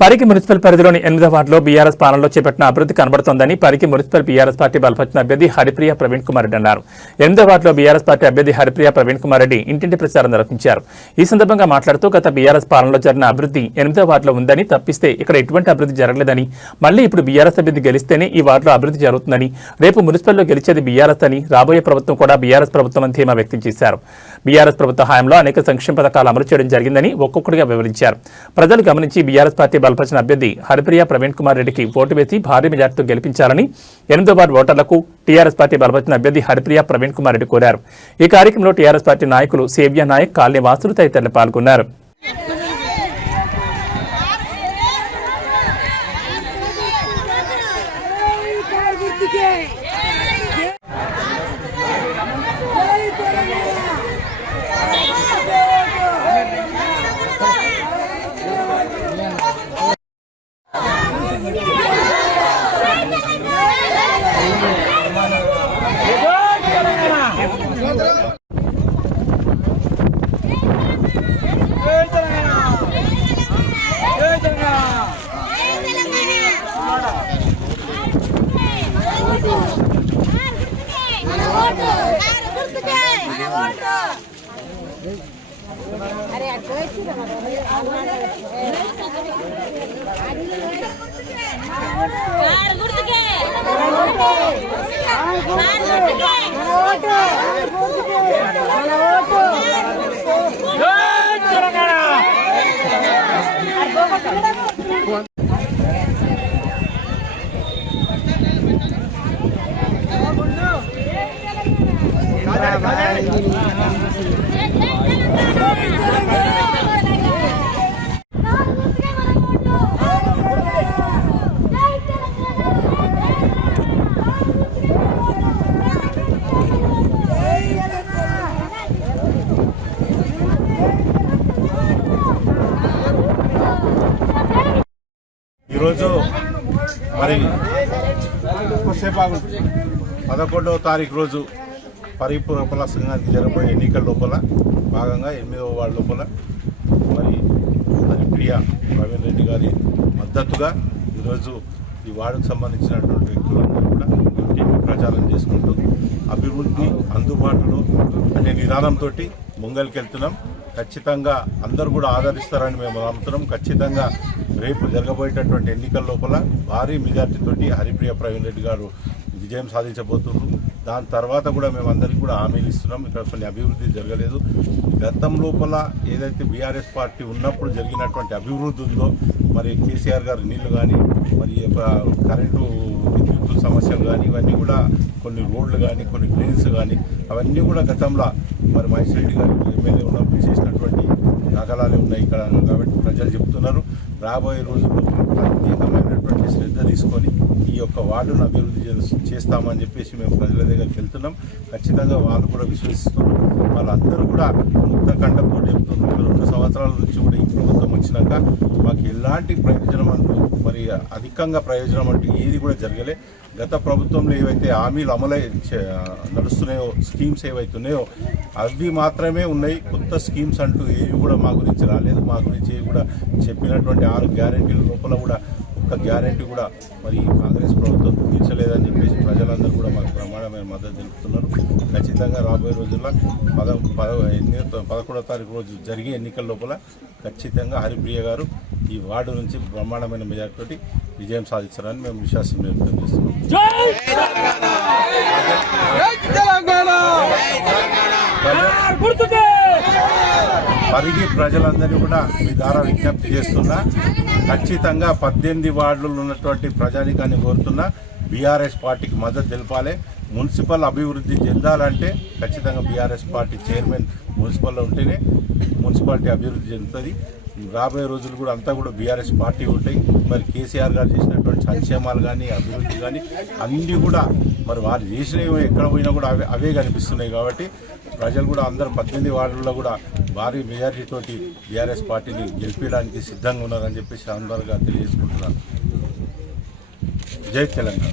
Parigi municipal పరిధిలోని 8వ వార్డులో బీఆర్ఎస్ పాలనలో చేపట్టిన అభివృద్ధి కనబడుతోందని పరిగి మున్సిపల్ బీఆర్ఎస్ పార్టీ బలపరిచిన అభ్యర్థి హరిప్రియ ప్రవీణ్ కుమార్ రెడ్డి అన్నారు. 8వ వార్డులో బీఆర్ఎస్ పార్టీ అభ్యర్థి హరిప్రియ ప్రవీణ్ కుమార్ రెడ్డి ఇంటింటి ప్రచారం నిర్వహించారు. ఈ సందర్భంగా మాట్లాడుతూ గత బీఆర్ఎస్ పాలనలో జరిగిన అభివృద్ధి 8వ వార్డులో ఉందని, తప్పిస్తే ఇక్కడ ఎటువంటి అభివృద్ధి జరగలేదని, మళ్లీ ఇప్పుడు బీఆర్ఎస్ అభ్యర్థి గెలిస్తేనే ఈ వార్డులో అభివృద్ధి జరుగుతుందని, రేపు మున్సిపల్లో గెలిచేది బీఆర్ఎస్ అని, రాబోయే ప్రభుత్వం కూడా బీఆర్ఎస్ ప్రభుత్వం అని ధీమా వ్యక్తం చేశారు. బీఆర్ఎస్ ప్రభుత్వ హయాంలో అనేక సంక్షేమ పథకాలు అమలు చేయడం జరిగిందని ఒక్కొక్కటిగా వివరించారు. ప్రజలు గమనించి బీఆర్ఎస్ పార్టీ బలపరిచిన అభ్యర్థి హరిప్రియ ప్రవీణ్ కుమార్ రెడ్డికి ఓటు వేసి భారీ మెజార్టీతో గెలిపించాలని 8వ వార్డు ఓటర్లకు టీఆర్ఎస్ పార్టీ బలపరిచిన అభ్యర్థి హరిప్రియ ప్రవీణ్ కుమార్ రెడ్డి కోరారు. ఈ కార్యక్రమంలో టీఆర్ఎస్ పార్టీ నాయకులు సేవ్య నాయక్, కాలనీ వాసులు తదితరులు పాల్గొన్నారు. ఈరోజు మరి 11వ తారీఖు రోజు పరిగి పురపాలక సంఘానికి జరగబోయే ఎన్నికల లోపల భాగంగా 8వ వార్డు లోపల మరి హరిప్రియ ప్రవీణ్ రెడ్డి గారి మద్దతుగా ఈరోజు ఈ వార్డుకు సంబంధించినటువంటి వ్యక్తులందరూ కూడా ఇంటింటి ప్రచారం చేసుకుంటూ అభివృద్ధి అందుబాటులో అనే నిదానంతో ముంగలికెళ్తున్నాం. ఖచ్చితంగా అందరూ కూడా ఆదరిస్తారని మేము నమ్ముతున్నాం. ఖచ్చితంగా రేపు జరగబోయేటటువంటి ఎన్నికల లోపల భారీ మెజార్టీతోటి హరిప్రియ ప్రవీణ్ రెడ్డి గారు విజయం సాధించబోతున్నారు. దాని తర్వాత కూడా మేము అందరికీ కూడా హామీలు ఇస్తున్నాం. ఇక్కడ కొన్ని అభివృద్ధి జరగలేదు. గతం లోపల ఏదైతే బీఆర్ఎస్ పార్టీ ఉన్నప్పుడు జరిగినటువంటి అభివృద్ధి ఉందో, మరి కేసీఆర్ గారి నీళ్లు కానీ, మరి కరెంటు విద్యుత్ సమస్యలు కానీ, ఇవన్నీ కూడా కొన్ని రోడ్లు కానీ, కొన్ని డ్రైన్స్ కానీ, అవన్నీ కూడా గతంలో మరి మహేష్ రెడ్డి గారు ఎమ్మెల్యే ఉన్నప్పుడు చేసినటువంటి దాఖలాలే ఉన్నాయి ఇక్కడ. కాబట్టి ప్రజలు చెప్తున్నారు, రాబోయే రోజుల్లో ప్రత్యేకమైనటువంటి శ్రద్ధ తీసుకొని ఈ యొక్క వార్డును అభివృద్ధి చేస్తామని చెప్పేసి మేము ప్రజల దగ్గరికి వెళ్తున్నాం. ఖచ్చితంగా వాళ్ళు కూడా విశ్వసిస్తున్నారు. వాళ్ళందరూ కూడా ముక్త కంఠంతో చెప్తున్నారు. 2 సంవత్సరాల నుంచి కూడా ఈ ప్రభుత్వం వచ్చినాక మాకు ఎలాంటి ప్రయోజనం అంటూ, మరి అధికంగా ప్రయోజనం అంటూ ఏది కూడా జరగలే. గత ప్రభుత్వంలో ఏవైతే హామీలు అమలై నడుస్తున్నాయో, స్కీమ్స్ ఏవైతున్నాయో అవి మాత్రమే ఉన్నాయి. కొత్త స్కీమ్స్ అంటూ ఏవి కూడా మా గురించి రాలేదు. మా గురించి కూడా చెప్పినటువంటి 6 గ్యారెంటీల లోపల కూడా ఒక్క గ్యారెంటీ కూడా మరి కాంగ్రెస్ ప్రభుత్వం తీర్చలేదని చెప్పేసి ప్రజలందరూ కూడా మాకు ప్రమాణమైన మద్దతు తెలుపుతున్నారు. ఖచ్చితంగా రాబోయే రోజుల్లో 11వ తారీఖు రోజు జరిగే ఎన్నికల లోపల ఖచ్చితంగా హరిప్రియ గారు ఈ వార్డు నుంచి బ్రహ్మాండమైన మెజార్టీతోటి విజయం సాధిస్తారని మేము విశ్వాసం వ్యక్తం చేస్తున్నాం. పరిగి ప్రజలందరినీ కూడా మీ ద్వారా విజ్ఞప్తి చేస్తున్నా, ఖచ్చితంగా 18 వార్డులు ఉన్నటువంటి ప్రజానికాన్ని కోరుతున్నా బీఆర్ఎస్ పార్టీకి మద్దతు తెలపాలి. మున్సిపల్ అభివృద్ధి చెందాలంటే ఖచ్చితంగా బీఆర్ఎస్ పార్టీ చైర్మన్ మున్సిపల్లో ఉంటేనే మున్సిపాలిటీ అభివృద్ధి చెందుతుంది. రాబోయే రోజులు కూడా అంతా కూడా బీఆర్ఎస్ పార్టీ ఉంటాయి. మరి కేసీఆర్ గారు చేసినటువంటి సంక్షేమాలు కానీ, అభివృద్ధి కానీ అన్నీ కూడా మరి వారు చేసినవి ఎక్కడ పోయినా కూడా అవే కనిపిస్తున్నాయి. కాబట్టి ప్రజలు కూడా అందరూ 18 వార్డుల్లో కూడా భారీ మెజారిటీతోటి బీఆర్ఎస్ పార్టీని గెలిపించడానికి సిద్ధంగా ఉన్నారని చెప్పేసి అందరుగా తెలియజేసుకుంటున్నాను. జై తెలంగాణ.